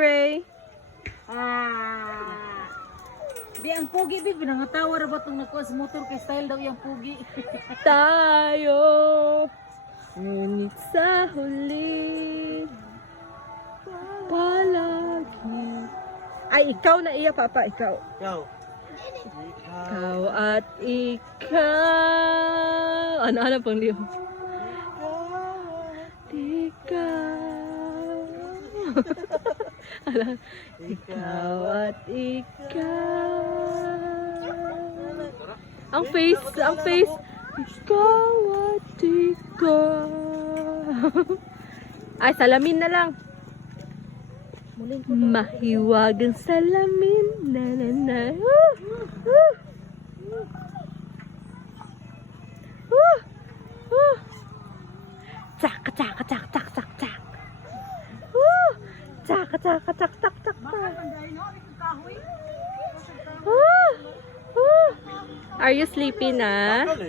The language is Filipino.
Ray. Di ang pugi bi pinangatawa ra ba tong nagkuha sa motor kay style daw yung pugi. Tayo. Ngunit sa huli. Palagi. Ay, ikaw na iya, Papa. Ikaw. Ikaw. Ikaw at ikaw. Ano pang liyo? Ikaw. Ikaw at ikaw. Ang face. Ikaw at ikaw. Ay, salamin na lang. Mahiwagang salamin. Na na na. Tsaka tsaka tsaka tsaka tsaka tsaka. Tsaka tsaka tsaka tsaka tsaka. Are you sleepy na?